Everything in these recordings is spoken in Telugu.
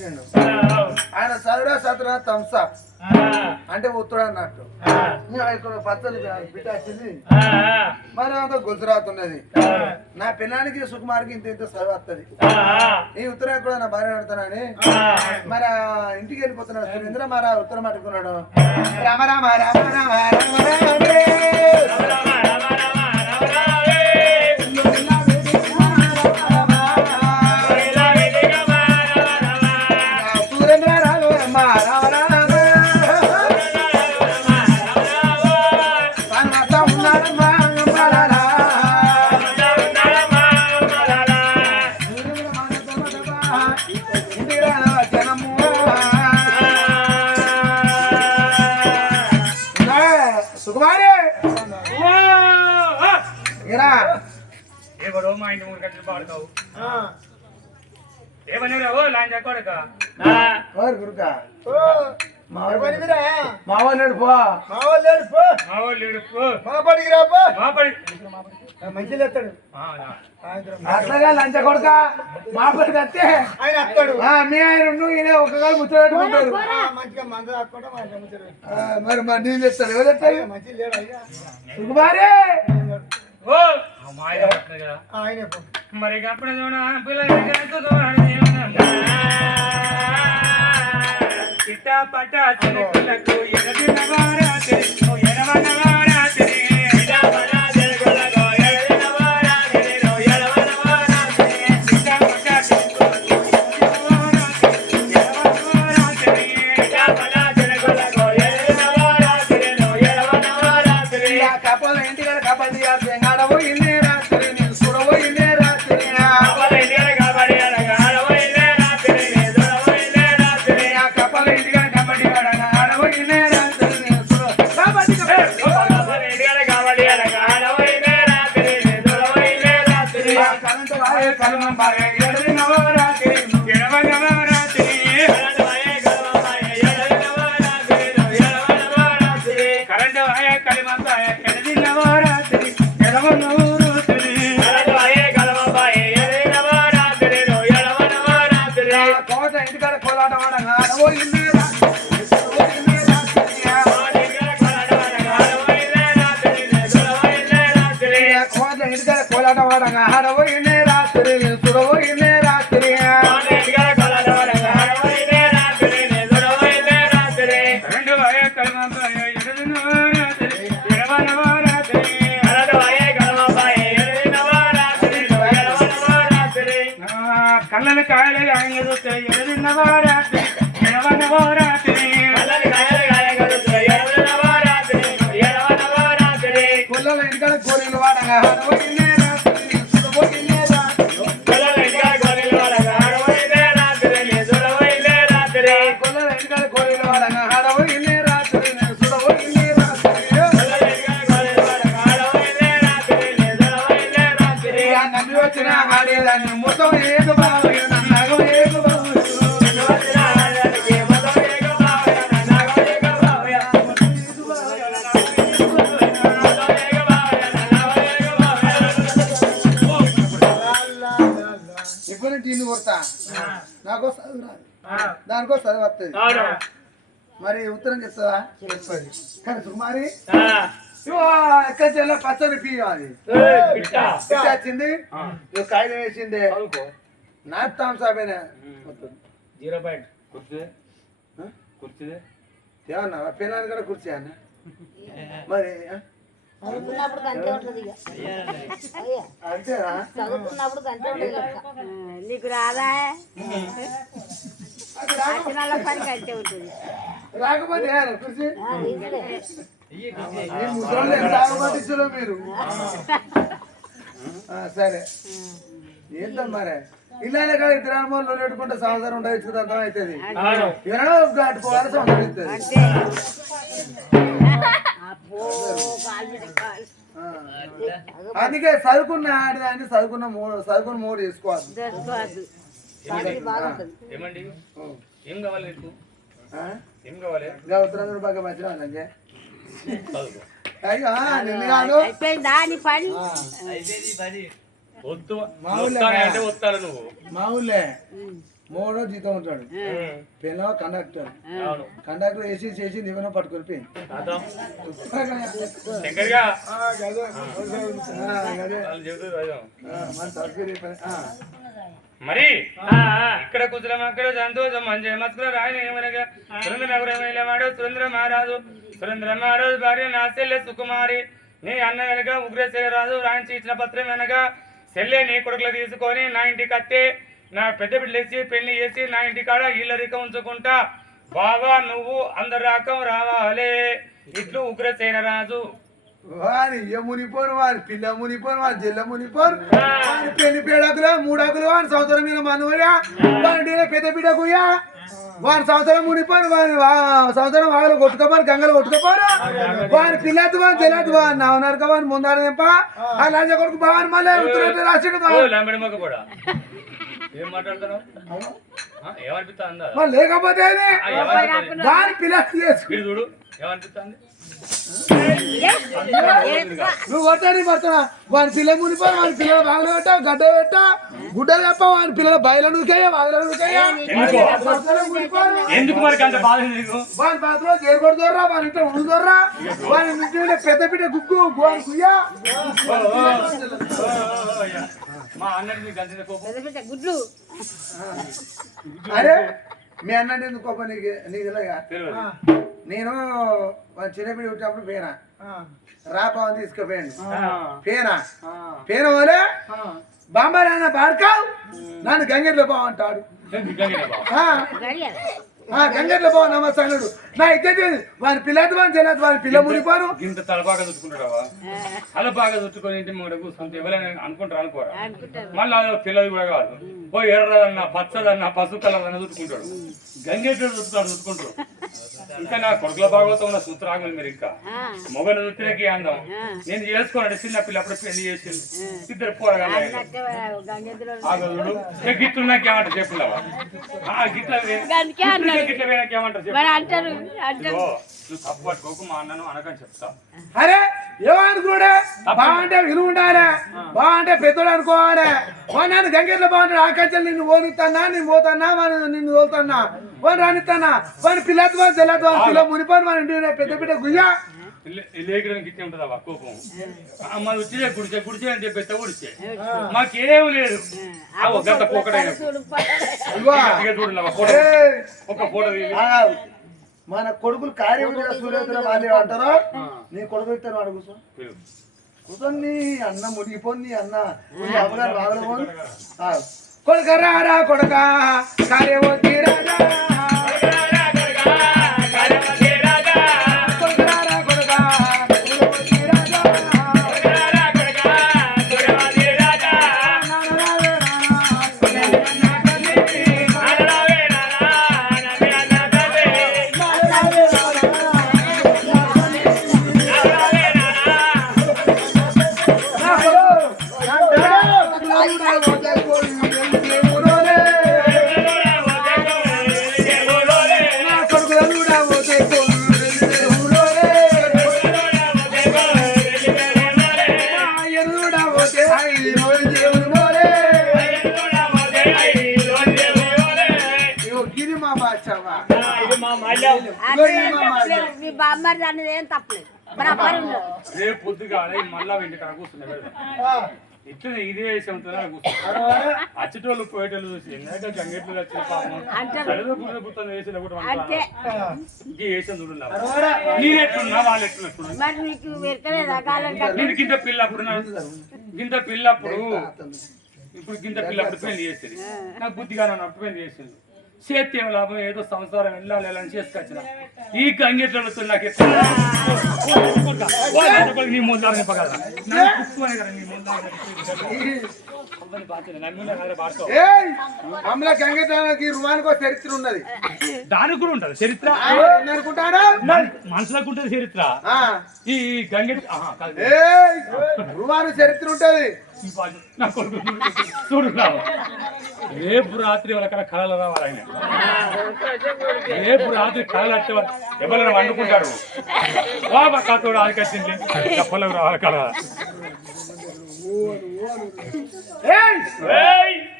ఆయన సరుడా చదువురా తంస అంటే ఉత్తరం అన్నట్టు ఇక్కడ పచ్చలు బిడ్డ వచ్చింది మరి అంత గుజరాత్ ఉన్నది నా పిల్లానికి సుకుమార్కి ఇంత ఇంత చదువు వస్తుంది ఈ ఉత్తరం కూడా నా భార్య పెడతానని మరి ఆ ఇంటికి వెళ్ళిపోతున్నాడు సురేంద్ర మరి ఆ ఉత్తరం పట్టుకున్నాడు రామ రామ రామ రామ రామ రామ ఇంటి మూడు కట్టలు పాడతావు ఏమని రావు లాంచ్ కొడక ఓరు గురుకా మావాడు పో మా వాళ్ళు లేడు, పో. మా పడి మంచిగా ఎత్తాడు ఆ, నా. అట్లాగా లంచ కొడుక మా పడికి వస్తే ఆయన ఆ, మీ ఆయన నువ్వు ఈయన ఒక్కగా మంచిగా మరి మరి నేను చెప్తాను ఎవరు మంచిగా సుకుమారి ఓ మా ఆయన. మరి అప్పుడు చిట్టా పట్ట చిలకలకు ఎడదినవారా తెలుసు ఎడవనవారా కరెంటు వాడే కలమం బాగా నవరాత్రి ఎడవ కరెంటు కళ్ళని కాయలు ఆయన కొల్లల ఇంటికాడ వాడగా కొల్లల ఇంటికాడ వాడగా ఆడబోయిందే చదువు వస్తుంది మరి ఉత్తరం చెప్తావా? చెప్పండి. కానీ సుకుమారి ఇవో ఎక్కడ పచ్చని పియ్యం అది పిట్ట. వచ్చింది. ఇవి కాగితం వేసింది. నాటుతాం సాబేనా జీరో పాయింట్. కుర్చీ? కుర్చీ ఏమన్నా పిల్లలు కూడా కూర్చో అన్న? మరి అంతేనా. నీకు రాదా? రాకపోతే మీరు సరే ఏంటో మరి ఇలానే కాదు ఇద్దరు అనుభవంలో పెట్టుకుంటే సంవత్సరం ఉండవచ్చు అర్థం అవుతుంది ఎవరైనా దాటుకోవాలి సంవత్సరం అవుతుంది అందుకే చదువుకున్న ఆడదాన్ని చదువుకున్న మూడు చదువుకున్న మూడు చేసుకోవాలి ఏమండి? ఏం కావాలి నీకు? ఏం కావాలి? ఇంకా ఉత్తరాంధ్ర బాగా ఉందండి అయ్యో నిన్ను కాదు. అయిపోయిందా నీ పని? అంటే నువ్వు. మూడో జీతం ఉంటాడు. పిల్ల కండక్టర్. అవును. కండక్టర్ వేసి చేసి నీవైనా పట్టుకొని పోయి. అర్థం శంకర్గా గదే. అదే వాళ్ళు చెబుతారు అదే. ఆ, మన తస్బీర్ ఈ పని. ఆ. మరి? ఇక్కడ కుశలం అక్కడ సంతోషం. మంచి మస్కుల రాయన ఏమనగా? సురేంద్ర నగరమైనవాడు సురేంద్ర మహారాజు. సురేంద్ర మహారాజు భార్య నా చెల్లె సుకుమారి. నీ అన్న వెనక ఉగ్రశేఖరాజు రాయించి ఇచ్చిన పత్రం వెనక చెల్లె నీ కొడుకులు తీసుకొని నా ఇంటికి అత్తే నా పెద్ద బిడ్డలేసి పెళ్ళి చేసి నా ఇంటి కాడ ఇల్లరిక ఉంచుకుంటా. బాబా నువ్వు అందరి రకం రావాలే. ఇట్లు ఉగ్రసేన రాజు వారి ఇయ్య మునిపోను వారి పిల్ల మునిపోను వారి జిల్ల మునిపోను వారి పెళ్ళి పేడకులు మూడకులు వారి సంవత్సరం మీద మనవడా వారి పెద్ద బిడ్డకుయ్యా వారి సంవత్సరం మునిపోను వారి సంవత్సరం వాగలు కొట్టుకోపోను గంగలు కొట్టుకోపోను వారి పిల్లద్దు వారి జిల్లద్దు వారి నవనరక వారి ముందాడు తెంప. ఆ లంజ కొడుకు బావని మళ్ళీ ఉత్తరం రాసిడు ఓ లంబడి మొక్క కూడా. ఏం మాట్లాడుతున్నావు? ఆ, ఏమనిపిస్తా అందా? మరి లేకపోతే వారి పిల్లలు చేసుకు వీడు చూడు ఏమనిపిస్తుంది నువ్వు కొట్టని పడుతున్నా వాని పిల్ల మునిపోయి వాని పిల్లలు బాగా పెట్టా గడ్డ పెట్టా గుడ్డలు చెప్ప వాని పిల్లల బయలు నుకేయ వాగల నుకేయ? ఎందుకు? మరి అంత బాధ వాని వాని ఇంట్లో ఉండు దొర్రా వాని ఇంటి పెద్ద బిడ్డ గుగ్గు గోని కుయ్యా. మా అన్నకి నీకు అంత కోపం? గుడ్లు. అరే మీ అన్న ఎందుకు కోపం నీకు? నీకు నేను చిన్నపిడి వచ్చినప్పుడు పేనా రా బావని తీసుకుపోయాను పేనా పేన పోలే బాంబాయి నన్ను గంగెట్లో బావంటాడు నిజంగానే బావ. ఆ, గంగెట్లో బావ నమస్తాడు నా ఇద్దరు వాని పిల్లది వాని చెల్లదు వాని పిల్ల మునిపోను ఇంత తలబాగా చుట్టుకుంటావా? తలబాగా చుట్టుకొని ఇంటి ముందు కూర్చుంటే ఎవరైనా అనుకుంటారు అనుకోరా? మళ్ళీ అదో పిల్లది కూడా కాదు. ఓ ఎర్రదన్న పచ్చదన్న పసుపు కలర్ అన్న చుట్టుకుంటాడు. గంగేటోడు చుట్టుతాడు చుట్టుకుంటారు ఇంకా నా కొడుకుల భాగవతం ఉన్న సూత్రాగలు మీరు ఇంకా. మొగలు చుట్టినకి అందం. నేను చేసుకోనండి చిన్న పిల్ల అప్పుడు పెళ్ళి చేసింది ఇద్దరు పోరగా అక్క గంగెద్దులో ఆగదుడు ఏ గిట్లు నాకేమంటారు చెప్పున్నావా ఆ గిట్ల. గిట్ల వేనాకేమంటారు చెప్పు మరి అంటారు అంటారు. ఇదిగో, నువ్వు తప్పు పట్టుకోకు మా అన్నను అనకని చెప్తా. అరే ఏమనుకోడే బాగుంటే విలువ ఉండాలి బాగుంటే పెద్దోడు అనుకోవాలి. వాడు నన్ను గంగెట్లో బాగుంటాడు ఆకాశం నిన్ను ఓనిస్తానా నేను పోతానా నిన్ను తోలుతానా వాడిని రానిస్తానా వాడిని పిల్లతో పిల్ల మునిపోని వాడి ఇంటి పెద్ద బిడ్డ గుయ్యా. ఉంటుంది ఆ కోపం. వచ్చే గుడిచే గుడిచే అని గుడిచే మాకేం లేదు. పోకడైన ఒక ఫోటో మన కొడుకులు కార్యం సూర్యోదయం వాళ్ళు అంటారో? నీ కొడుకు ఇస్తాను వాడు కూర్చో. కూర్చొని అన్న మునిగిపోని అన్న. అమ్మగారు బాగలేమోని కొడుక రారా కొడుక రాజా మీ బామ్మారి ఏం తప్పలేదు రేపు పొద్దుగా మళ్ళా కూర్చున్నా ఇట్లా ఇదే అచ్చటోళ్ళు పోయేటోళ్ళు చూసి ఎందుకంటే గంగెట్లు వచ్చిన పాపం. చూడన్నా నేను ఎట్లున్నా వాళ్ళు నేను గింత పిల్లప్పుడు నా- గింత పిల్లప్పుడు ఇప్పుడు గింత పిల్లప్పుడు పెళ్ళి చేసేది. నాకు బుద్ధిగా నన్ను పెళ్ళి చేసింది. చేతి ఏం లాభం ఏదో సంసారం వెళ్ళాలి వెళ్ళాలని చేసుకొచ్చిన. ఈ గంగెట్లతో నాకు నా ముందు గంగేటానికి రుమానికి ఒక చరిత్ర ఉన్నది. దానికి కూడా ఉంటుంది చరిత్ర. మనుషులకు ఉంటుంది చరిత్ర. ఈ గంగెట్ రుమాను చరిత్ర ఉంటది. చూడు. రేపు రాత్రి వాళ్ళకన్నా కళలు రావాలి ఆయన. రేపు రాత్రి కళలు వాళ్ళు ఎవరైనా వండుకుంటారు? వా బక్కాతోడు ఆదికచ్చింది చెప్పలకు రావాలి కళ!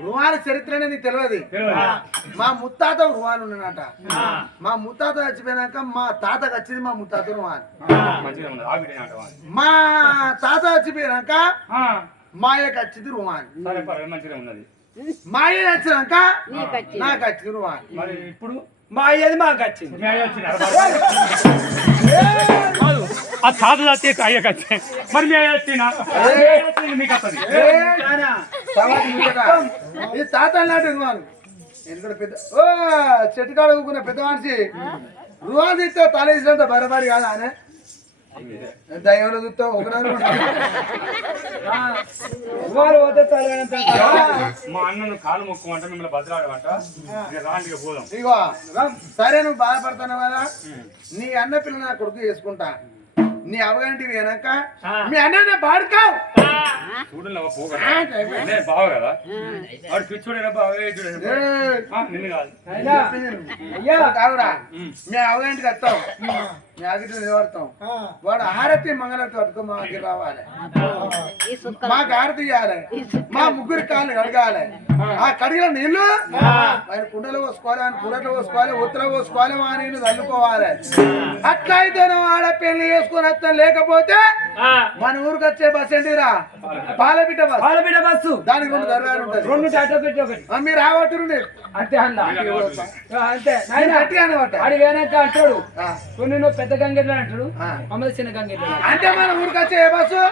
రువాని చరిత్రనే నీకు తెలియదు. మా ముత్తాత రువాన్ ఉన్ననట మా ముత్తాత చచ్చిపోయినాక మా తాతకు వచ్చింది మా ముత్తాత రువాన్ మా తాత చచ్చిపోయినాక ఆ, మాయకు వచ్చింది రువాన్ పర్వాలేదు. మంచిగా ఉన్నది. మాయ వచ్చినాక నీకు వచ్చింది. వచ్చింది మరి ఇప్పుడు మా అయ్యేది మాకు వచ్చింది. వచ్చింది ఆ తాత తాత అయ్యకి వచ్చే మరి మీ అయ్య వచ్చినా? మీకు తాత నాటి ఎందుకంటే పెద్ద ఓ చెట్టు కాడ ఊకున్న పెద్ద మనిషి. రువాన్ తీస్తే తల వేసినంత బరబడి కాదా అనే దయ్యంలో చూస్తే ఒకనాడు పోతే తలగనంత మా అన్నను కాలు మొక్కమంట మిమ్మల్ని భద్రాడమంట ఇక రాండిగా పోదాం. ఇగో సరే నువ్వు బాధపడుతున్నావు కదా. నీ అన్న పిల్ల నా కొడుకు చేసుకుంటా. నీ అవగంటివి వెనక మీ అన్న పోగా బావ కదా. వాడు పిచ్చోడేనా బావే చూడండి నిన్ను కాదు. అయ్యా. కావురా మీ అవగంటికి వస్తాం. మీ ఆగిట్లు నిలబడతాం. వాడు హారతి మంగళతో పట్టుకో మా దగ్గర రావాలి. మాకు హారతి ఇవ్వాలి మా ముగ్గురి కాళ్ళు కడగాలి. ఆ. కడిగిన నీళ్ళు మరి కుండలు పోసుకోవాలి అని కూరలు పోసుకోవాలి ఉత్తర పోసుకోవాలి మా నీళ్ళు చల్లుకోవాలి. అట్లా అయితే నువ్వు ఆడ పెళ్ళి చేసుకుని వస్తాం లేకపోతే మన ఊరికి వచ్చే బస్ ఏంటిరా పాలపిట్ట బస్. పాలబిడ్డ బస్సు. దానికి రెండు దర్వాలు ఉంటుంది రెండు టాటో పెట్టి ఒకటి. మీరు రావట్టుండే అంతే అన్న. అంతే. అనమాట. వేనాక అంటాడు. కొన్ని పెద్ద గంగెడ్లు అంటాడు. మమ్మల్ని చిన్న గంగెడ్లు అంటే మన ఊరికి వచ్చే ఏ బస్సు?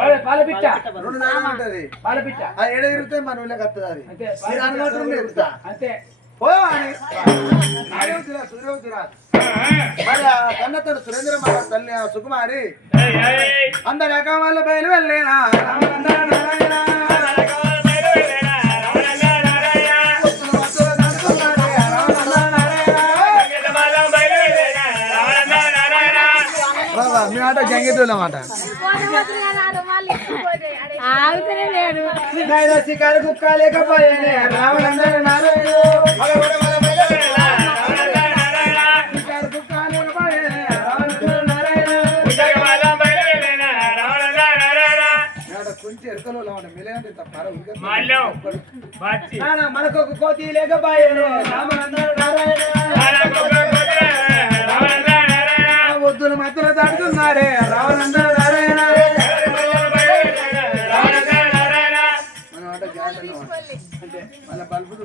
అదే పాలపిట్ట రెండు ఉంటది. పాలపిట్ట ఏడ తిరిగితే మన ఊళ్ళకి వస్తుంది అది. అంతే. సూర్యవతిరా. మరి ఆ కన్నతడు సురేంద్ర మహా తల్లి ఆ సుకుమారి అందరి రకం వల్ల బయలు వెళ్ళేనా. మీ ఆట లేడు నాయన శికారు కుక్క లేకపోయానే రావణందరూ నారాయణ. శికారు కుక్క లేకపోయే, రావణుడు నారాయణ.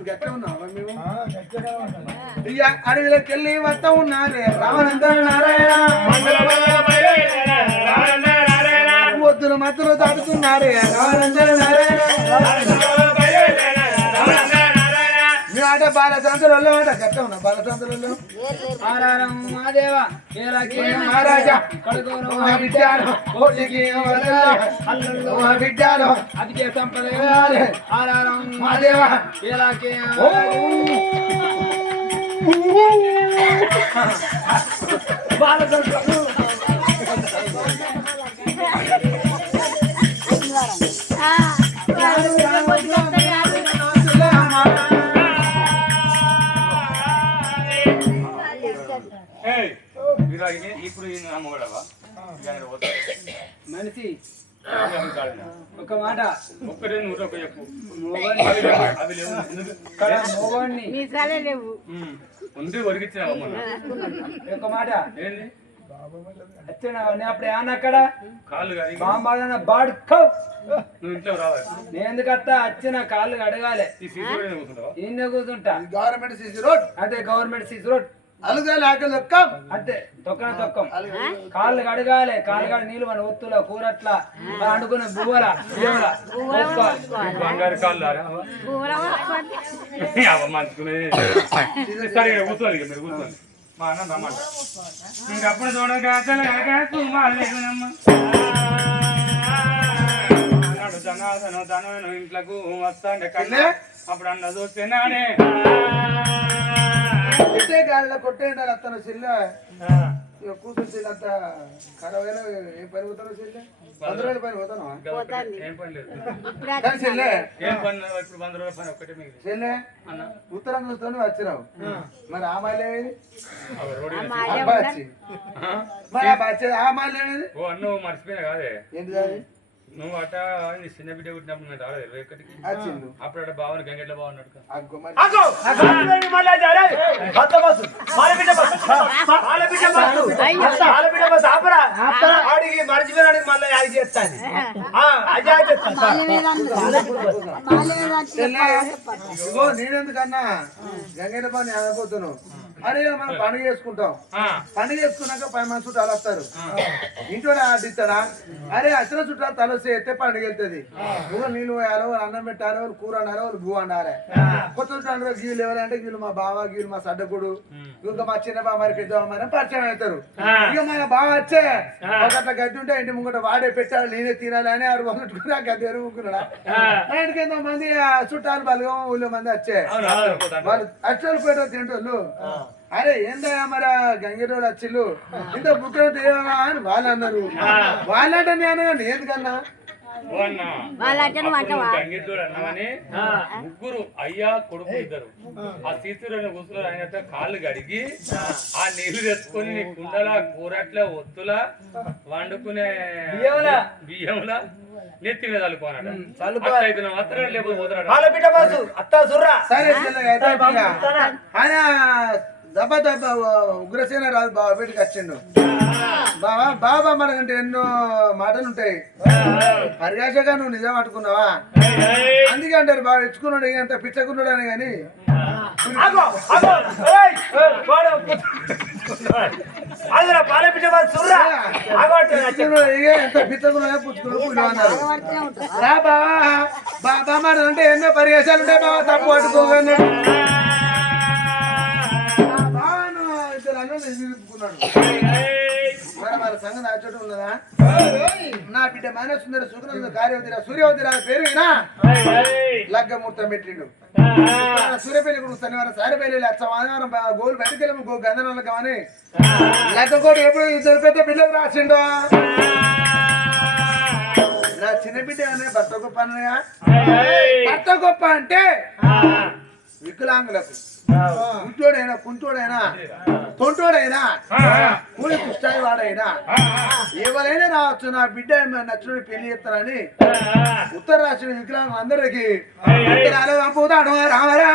గట్ట ఉన్నావా మేము? ఇయ్య, అడవిలోకి వెళ్ళి వస్తా ఉన్నారే. రావణందరూ నారాయణ వద్దులు మధ్యలో దాటుతున్నారే. రావణందరూ నారాయణ ఆట బాలచంద్రులలో ఆట. గట్ట ఉన్నా బాలచంద్రులలో? ఆరారం మాదేవ ఏలాకి మహారాజా కడుగోను మా విద్యాలు కోటికి వదలాలి. అల్లుళ్ళు మా విద్యాలు అతికే సంపద ఆరారం మాదేవ ఏలాకి ఏయ్, మనిషి. ఒక మాట. ఒక చెప్పు. మొగని అవి లేవు, మొన్న ఒక మాట. ఏంది? అప్పుడు ఏమన్నా అక్కడ? బాంబాడన బాడుకో నువ్వు ఇంట్లో రావాలి నేను ఎందుకత్తా వచ్చిన కాళ్ళు అడగాలి సీసీ ఈయన కూర్చుంటా. గవర్నమెంట్ సిసి రోడ్ అదే గవర్నమెంట్ సీజ్ రోడ్ అలుగాలి ఆకలి ఒక్కం అంతే. తొక్కన తొక్కం. కాళ్ళు కడగాలి కాళ్ళు కడి నీళ్ళు మన ఒత్తుల కూరట్ల అనుకున్న బువ్వల బియ్యంల బంగారు కాళ్ళు సరే ఇక కూర్చోండి ఇక మీరు కూర్చోండి మా అన్న రమ్మంట. ఇంకప్పుడు చూడగా అన్నాడు ధనాధన ధనను ఇంట్లకు వస్తాండే కన్నా. అప్పుడు అన్న చూస్తే ఇదే గాలిలో కొట్టేయండి అతను చెల్ల ఇక కూతురు చెల్లి అంత ఖరాబ్ అయినా ఏం పని పోతాను చెల్లె వంద రోజుల పని పోతాను? కానీ చెల్లె చెల్లె ఉత్తరం చూస్తాను వచ్చినావు మరి ఆ ఆ? మరి ఆ బాచి ఆ మర్చిపోయినా కాదే. ఏంటిది నువ్వు అట నీ చిన్న బిడ్డ పుట్టినప్పుడు నేను రాలేదు? ఇరవై ఒకటికి అప్పుడు అట బావని గంగెట్ల బాగున్నాడు ఆడికి మర్చిపోయినాడికి మళ్ళీ యాది చేస్తాను నేనెందుకన్నా? గంగైన పని అనబోతును అరే మనం పండుగ చేసుకుంటాం. పండుగ చేసుకున్నాక పది మంది చుట్టాలు వస్తారు. ఇంట్లో ఆడిస్తాడా? అరే వచ్చిన చుట్టాలు తలసి ఎత్తే పండుగ వెళ్తుంది. నువ్వు నీళ్ళు పోయాలో వాళ్ళు అన్నం పెట్టాలి వాళ్ళు కూర అన్నారు వాళ్ళు భూ అన్నారే. కొత్త చుట్టాలు గీళ్ళు ఎవరంటే వీళ్ళు మా బావ గీళ్ళు మా సడ్డకుడు ఇంకా మా చిన్న బావ మరి పెద్ద మరి పరిచయం అవుతారు. ఇక మన బావ వచ్చే ఒకట్ల గడ్డి ఉంటే ఇంటి ముంగట వాడే పెట్టాలి నేనే తినాలి అని ఆరు వండుకుని ఆ గడ్డి ఎరుగుకున్నాడా ఆయనకి ఎంతో మంది చుట్టాలు బలగం ఊళ్ళో మంది వచ్చే. వాళ్ళు అక్షరాలు పోయేటో తింటోళ్ళు. అరే ఏందా మరి గంగిరోడు వచ్చిళ్ళు ఇంత బుక్కలు తెలియదా అని వాళ్ళు అన్నారు వాళ్ళంటే నేను కానీ ఎందుకన్నా ఓ అన్న. వాళ్ళంటే నువ్వు అంటావా గంగెట్లోడు అన్నామని ముగ్గురు అయ్యా కొడుకు ఇద్దరు. ఆ. సీసీలో కూర్చున్నారు ఆయన కాళ్ళు కడిగి ఆ. నీళ్ళు తెచ్చుకొని నీ కుండల కూరట్ల ఒత్తుల వండుకునే బియ్యంలా. నెత్తి మీద చల్లుకోనాడు మాత్రం లేకపోతే ఇక. ఆయన దెబ్బ దెబ్బ ఉగ్రసేన రాదు బాబా బయటకు వచ్చిండు. బాబా బాబా మనకంటే ఎన్నో మాటలు ఉంటాయి పరిగాశగా నువ్వు నిజం పట్టుకున్నావా అందుకే అంటారు బాగా ఇచ్చుకున్నాడు అంత పిచ్చకున్నాడు అని కానీ. ఎంత పుచ్చుకున్నాడు అన్నారు. రా బాబా మాట అంటే ఎన్నో పరివేశాలు ఉంటాయి బాబా తప్పు పట్టుకోగలను మన సంగతి ఆ చోట ఉన్నదా? నా బిడ్డ మన సుందర సుగ్రహ కార్యవతిరా సూర్యవతిరా పేరు వినా లగ్గమూర్తం పెట్టిండు. సూర్యపల్లి కూడా శనివారం సారిపల్లి లక్ష ఆదివారం గోలు బయటకెళ్ళి గో గంధనాలు కావని లగ్గ కూడా ఎప్పుడు పెద్ద బిడ్డకు రాసిండో? నా చిన్న బిడ్డ అనే భర్త గొప్ప అన్నయ్య భర్త గొప్ప అంటే వికలాంగులకు. గుడ్డోడైనా కుంటోడైనా తొంటోడైనా కూలి కుష్టాయి వాడైనా ఎవరైనా రావచ్చు నా బిడ్డ నచ్చుడు పెళ్ళి చేస్తానని ఉత్తర రాష్ట్ర వికలాంగులందరికీ రామరా